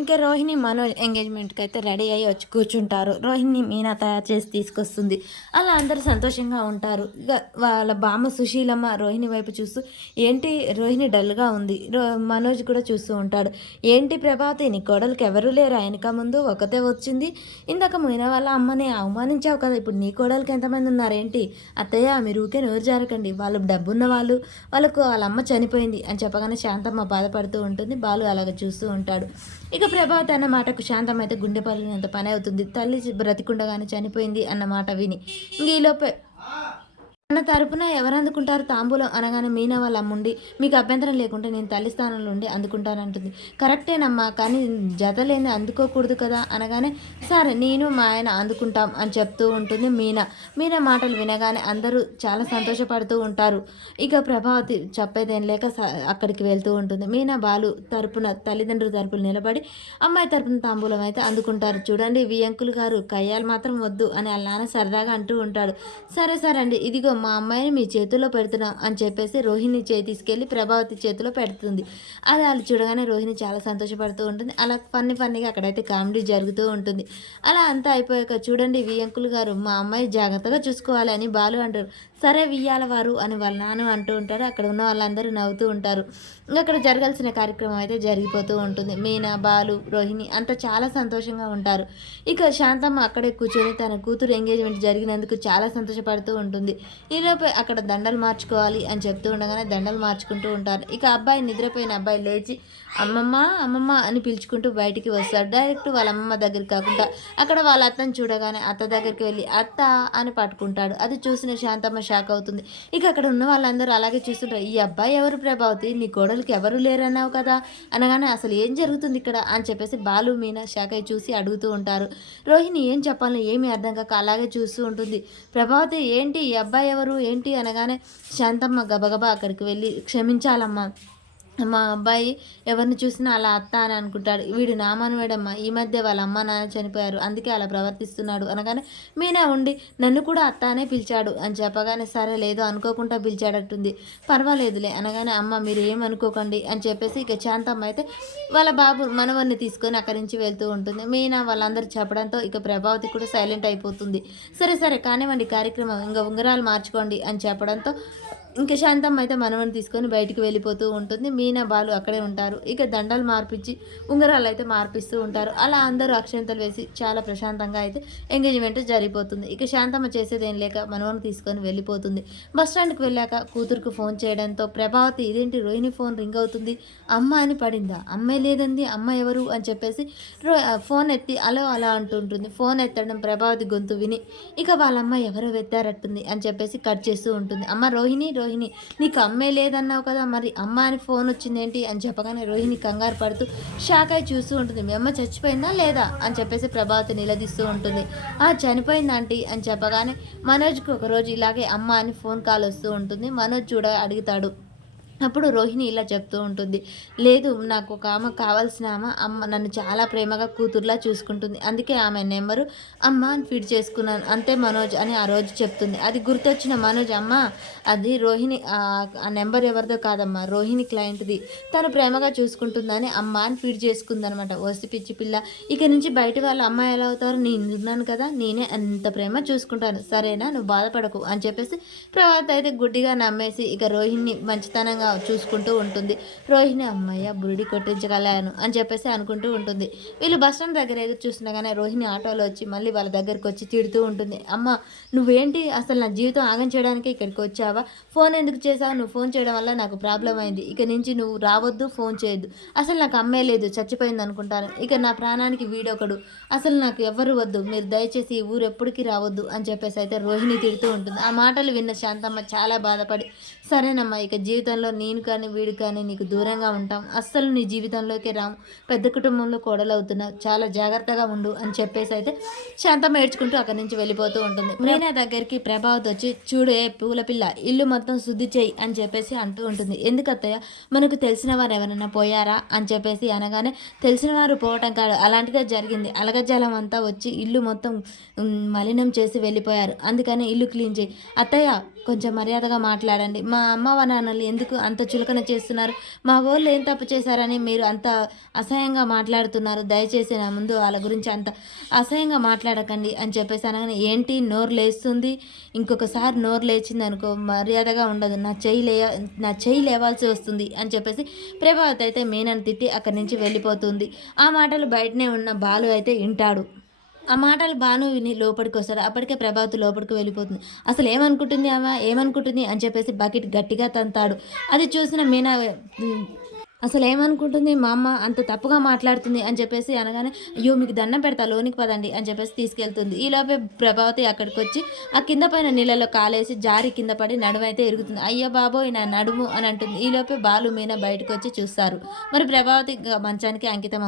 ఇంకా రోహిణి మనోజ్ ఎంగేజ్మెంట్కి అయితే రెడీ అయ్యి వచ్చి కూర్చుంటారు. రోహిణి మీనా తయారు చేసి తీసుకొస్తుంది. అలా అందరూ సంతోషంగా ఉంటారు. ఇక వాళ్ళ బామ్మ సుశీలమ్మ రోహిణి వైపు చూస్తూ, ఏంటి రోహిణి డల్గా ఉంది. మనోజ్ కూడా చూస్తూ ఉంటాడు. ఏంటి ప్రభావతి, నీ కోడలికి ఎవరూ లేరు, ఆయనక ముందు ఒకతే వచ్చింది. ఇందాక మీనా వాళ్ళ అమ్మని అవమానించావు కదా, ఇప్పుడు నీ కోడలికి ఎంతమంది ఉన్నారేంటి? అత్తయ్య మీరు ఊకే నోరు జారకండి, వాళ్ళు డబ్బున్న వాళ్ళు, వాళ్ళకు వాళ్ళ అమ్మ చనిపోయింది అని చెప్పగానే శాంతమ్మ బాధపడుతూ ఉంటుంది. బాలు అలాగ చూస్తూ ఉంటాడు. ఇక ప్రభావతి అన్న మాటకు శాంతం అయితే గుండె పగిలినంత పని అవుతుంది. తల్లి బ్రతికుండగానే చనిపోయింది అన్న మాట విని ఇంక ఈలోపే తన తరపున ఎవరు అందుకుంటారు తాంబూలం అనగానే మీనా వాళ్ళ అమ్ముండి, మీకు అభ్యంతరం లేకుంటే నేను తల్లి స్థానంలో ఉండి అందుకుంటానంటుంది. కరెక్టేనమ్మా, కానీ జత లేని అందుకోకూడదు కదా అనగానే, సరే నేను మా ఆయన అందుకుంటాం అని చెప్తూ ఉంటుంది మీనా. మీనా మాటలు వినగానే అందరూ చాలా సంతోషపడుతూ ఉంటారు. ఇక ప్రభావతి చెప్పేదేం లేక అక్కడికి వెళ్తూ ఉంటుంది. మీనా బాలు తరపున తల్లిదండ్రుల తరపున నిలబడి అమ్మాయి తరపున తాంబూలం అయితే అందుకుంటారు. చూడండి వియంకులు గారు, కయ్యాలు మాత్రం వద్దు అని వాళ్ళ నాన్న సరదాగా అంటూ ఉంటాడు. సరే సరే అండి, ఇదిగో మా అమ్మాయిని మీ చేతుల్లో పెడుతున్నాం అని చెప్పేసి రోహిణి చేయి తీసుకెళ్ళి ప్రభావతి చేతిలో పెడుతుంది. అది వాళ్ళు చూడగానే రోహిణి చాలా సంతోషపడుతూ ఉంటుంది. అలా ఫన్నీగా అక్కడైతే కామెడీ జరుగుతూ ఉంటుంది. అలా అంతా అయిపోయాక, చూడండి వియంకులు గారు, మా అమ్మాయి జాగ్రత్తగా చూసుకోవాలి అని బాలు అంటారు. సరే వియ్యాల వారు అని వాళ్ళ నాన్న అంటూ ఉంటారు. అక్కడ ఉన్న వాళ్ళందరూ నవ్వుతూ ఉంటారు. ఇంకా అక్కడ జరగాల్సిన కార్యక్రమం అయితే జరిగిపోతూ ఉంటుంది. మీనా, బాలు, రోహిణి అంతా చాలా సంతోషంగా ఉంటారు. ఇక శాంతమ్మ అక్కడే కూర్చొని తన కూతురు ఎంగేజ్మెంట్ జరిగినందుకు చాలా సంతోషపడుతూ ఉంటుంది. ఈలోపే అక్కడ దండలు మార్చుకోవాలి అని చెప్తూ ఉండగానే దండలు మార్చుకుంటూ ఉంటారు. ఇక అబ్బాయి, నిద్రపోయిన అబ్బాయి లేచి అమ్మమ్మ అమ్మమ్మ అని పిలుచుకుంటూ బయటికి వస్తాడు. డైరెక్ట్ వాళ్ళ అమ్మమ్మ దగ్గరికి కాకుండా అక్కడ వాళ్ళ అత్తని చూడగానే అత్త దగ్గరికి వెళ్ళి అత్త అని పట్టుకుంటాడు. అది చూసిన శాంతమ్మ షాక్ అవుతుంది. ఇక అక్కడ ఉన్న వాళ్ళందరూ అలాగే చూస్తుంటారు. ఈ అబ్బాయి ఎవరు ప్రభావతి, నీ కోడలికి ఎవరు లేరన్నావు కదా అనగానే, అసలు ఏం జరుగుతుంది ఇక్కడ అని చెప్పేసి బాలు, మీనా షాక్ అయి చూసి అడుగుతూ ఉంటారు. రోహిణి ఏం చెప్పాలో ఏమీ అర్థం కాక అలాగే చూస్తూ ఉంటుంది. ప్రభావతి ఏంటి, ఈ అబ్బాయి ఎవరు ఏంటి అనగానే శాంతమ్మ గబగబా అక్కడికి వెళ్ళి, క్షమించాలమ్మా, మా అబ్బాయి ఎవరిని చూసినా అలా అత్త అని అనుకుంటాడు. వీడు నా మనవడమ్మా, ఈ మధ్య వాళ్ళ అమ్మ నాన్న చనిపోయారు, అందుకే అలా ప్రవర్తిస్తున్నాడు అనగానే, మీనా ఉండి నన్ను కూడా అత్త అనే పిలిచాడు అని చెప్పగానే, సరే లేదు అనుకోకుండా పిలిచాడట్టుంది, పర్వాలేదులే అనగానే, అమ్మ మీరు ఏమనుకోకండి అని చెప్పేసి ఇక శాంతమ్మ అయితే వాళ్ళ బాబు మనవన్ని తీసుకొని అక్కడి నుంచి వెళ్తూ ఉంటుంది. మీనా వాళ్ళందరూ చెప్పడంతో ఇక ప్రభావతి కూడా సైలెంట్ అయిపోతుంది. సరే సరే కానివ్వండి కార్యక్రమం, ఇంకా ఉంగరాలు మార్చుకోండి అని చెప్పడంతో ఇంకా శాంతమ్మ అయితే మనవని తీసుకొని బయటికి వెళ్ళిపోతూ ఉంటుంది. మీనా, బాలు అక్కడే ఉంటారు. ఇక దండలు మార్పించి ఉంగరాలు అయితే మార్పిస్తూ ఉంటారు. అలా అందరూ అక్షంతలు వేసి చాలా ప్రశాంతంగా అయితే ఎంగేజ్మెంట్ జరిగిపోతుంది. ఇక శాంతమ్మ చేసేదేం లేక మనవని తీసుకొని వెళ్ళిపోతుంది. బస్ స్టాండ్కి వెళ్ళాక కూతురుకు ఫోన్ చేయడంతో ప్రభావతి, ఇదేంటి రోహిణి ఫోన్ రింగ్ అవుతుంది, అమ్మ అని పడిందా, అమ్మాయి లేదండి, అమ్మ ఎవరు అని చెప్పేసి ఫోన్ ఎత్తి అలో అలా అంటుంటుంది. ఫోన్ ఎత్తడం ప్రభావతి గొంతు విని ఇక వాళ్ళమ్మ ఎవరో వెత్తారట్టుంది అని చెప్పేసి కట్ చేస్తూ ఉంటుంది. అమ్మ రోహిణి, రోహిణి నీకు అమ్మే లేదన్నావు కదా, మరి అమ్మ అని ఫోన్ వచ్చిందేంటి అని చెప్పగానే రోహిణి కంగారు పడుతూ షాక్ అయి చూస్తూ ఉంటుంది. మీ అమ్మ చచ్చిపోయిందా లేదా అని చెప్పేసి ప్రభావతి నిలదీస్తూ ఉంటుంది. చనిపోయిందంటీ అని చెప్పగానే మనోజ్కి ఒకరోజు ఇలాగే అమ్మ అని ఫోన్ కాల్ వస్తూ ఉంటుంది. మనోజ్ అడుగుతాడు. అప్పుడు రోహిణి ఇలా చెప్తూ ఉంటుంది, లేదు నాకు ఒక ఆమె కావాల్సిన ఆమె, అమ్మ నన్ను చాలా ప్రేమగా కూతురులా చూసుకుంటుంది, అందుకే ఆమె నెంబరు అమ్మ అని ఫీడ్ చేసుకున్నాను అంతే మనోజ్ అని ఆ రోజు చెప్తుంది. అది గుర్తొచ్చిన మనోజ్, అమ్మ అది రోహిణి, ఆ నెంబర్ ఎవరిదో కాదమ్మా, రోహిణి క్లయింట్ది, తను ప్రేమగా చూసుకుంటుందని అమ్మ అని ఫీడ్ చేసుకుందనమాట. వసి పిచ్చి పిల్ల, ఇక నుంచి బయట వాళ్ళ అమ్మాయి ఎలా అవుతారో నేను ఉన్నాను కదా, నేనే అంత ప్రేమ చూసుకుంటాను, సరేనా నువ్వు బాధపడకు అని చెప్పేసి ప్రభాత్ అయితే గుడ్డిగా నమ్మేసి ఇక రోహిణి మంచితనంగా చూసుకుంటూ ఉంటుంది. రోహిణి అమ్మయ్య బురిడి కొట్టించగలను అని చెప్పేసి అనుకుంటూ ఉంటుంది. వీళ్ళు బస్ స్టాండ్ దగ్గర ఎదురు చూస్తుండగానే రోహిణి ఆటోలో వచ్చి మళ్ళీ వాళ్ళ దగ్గరికి వచ్చి తిడుతూ ఉంటుంది. అమ్మ నువ్వేంటి అసలు నా జీవితం ఆగం చేయడానికి ఇక్కడికి వచ్చావా, ఫోన్ ఎందుకు చేసావు, నువ్వు ఫోన్ చేయడం వల్ల నాకు ప్రాబ్లం అయింది, ఇక నుంచి నువ్వు రావద్దు, ఫోన్ చేయొద్దు, అసలు నాకు అమ్మే లేదు, చచ్చిపోయింది అనుకుంటాను, ఇక నా ప్రాణానికి వీడొకడు, అసలు నాకు ఎవరు వద్దు, మీరు దయచేసి ఈ ఊరు ఎప్పటికీ రావద్దు అని చెప్పేసి అయితే రోహిణి తిడుతూ ఉంటుంది. ఆ మాటలు విన్న శాంతమ్మ చాలా బాధపడి, సరేనమ్మా ఇక జీవితంలో నేను కానీ వీడు కానీ నీకు దూరంగా ఉంటాం, అస్సలు నీ జీవితంలోకి రాము, పెద్ద కుటుంబంలో కోడలవుతున్నావు, చాలా జాగ్రత్తగా ఉండు అని చెప్పేసి అయితే శాంతమ్మ ఏడ్చుకుంటూ అక్కడి నుంచి వెళ్ళిపోతూ ఉంటుంది. మీనా దగ్గరికి ప్రభావతి వచ్చి, చూడే పూల పిల్ల, ఇల్లు మొత్తం శుద్ధి చేయి అని చెప్పేసి అంటూ ఉంటుంది. ఎందుకత్తయ్య, మనకు తెలిసిన వారు ఎవరైనా పోయారా అని చెప్పేసి అనగానే, తెలిసిన వారు పోవటం కాదు, అలాంటిదే జరిగింది, అలగజలం అంతా వచ్చి ఇల్లు మొత్తం మలినం చేసి వెళ్ళిపోయారు, అందుకని ఇల్లు క్లీన్ చేయి అత్తయ్య, కొంచెం మర్యాదగా మాట్లాడండి. మా అమ్మ నాన్నలు ఎందుకు అంత చులకన చేస్తున్నారు? మా వోళ్ళు ఏం తప్పు చేశారని మీరు అంత అసహ్యంగా మాట్లాడుతున్నారు? దయచేసి నా ముందు వాళ్ళ గురించి అంత అసహ్యంగా మాట్లాడకండి అని చెప్పేసి అనగానే, ఏంటి నోరు లేస్తుంది, ఇంకొకసారి నోరు లేచిందనుకో మర్యాదగా ఉండదు. నా చెయ్యి లేవాల్సి వస్తుంది అని చెప్పేసి ప్రభావతి అయితే మీనాని తిట్టి అక్కడి నుంచి వెళ్ళిపోతుంది. ఆ మాటలు బయటనే ఉన్న బాలు అయితే వింటాడు. ఆ మాటలు భాను విని లోపలికొస్తాడు. అప్పటికే ప్రభావతి లోపలికి వెళ్ళిపోతుంది. అసలు ఏమనుకుంటుంది ఆమె? ఏమనుకుంటుంది అని చెప్పేసి బకెట్ గట్టిగా తంతాడు. అది చూసిన మీనా అసలు ఏమనుకుంటుంది మా అమ్మ అంత తప్పుగా మాట్లాడుతుంది అని చెప్పేసి అనగానే, అయ్యో మీకు దండం పెడతా లోనికి పదండి అని చెప్పేసి తీసుకెళ్తుంది. ఈలోపే ప్రభావతి అక్కడికి వచ్చి ఆ కింద పైన నీళ్ళలో కాలేసి జారి కింద పడి నడుమైతే ఇరుగుతుంది. అయ్యో బాబోయ్ నా నడుము అని అంటుంది. ఈలోపే బాలు మీనా బయటకు వచ్చి చూస్తారు. మరి ప్రభావతి మంచానికి అంకితం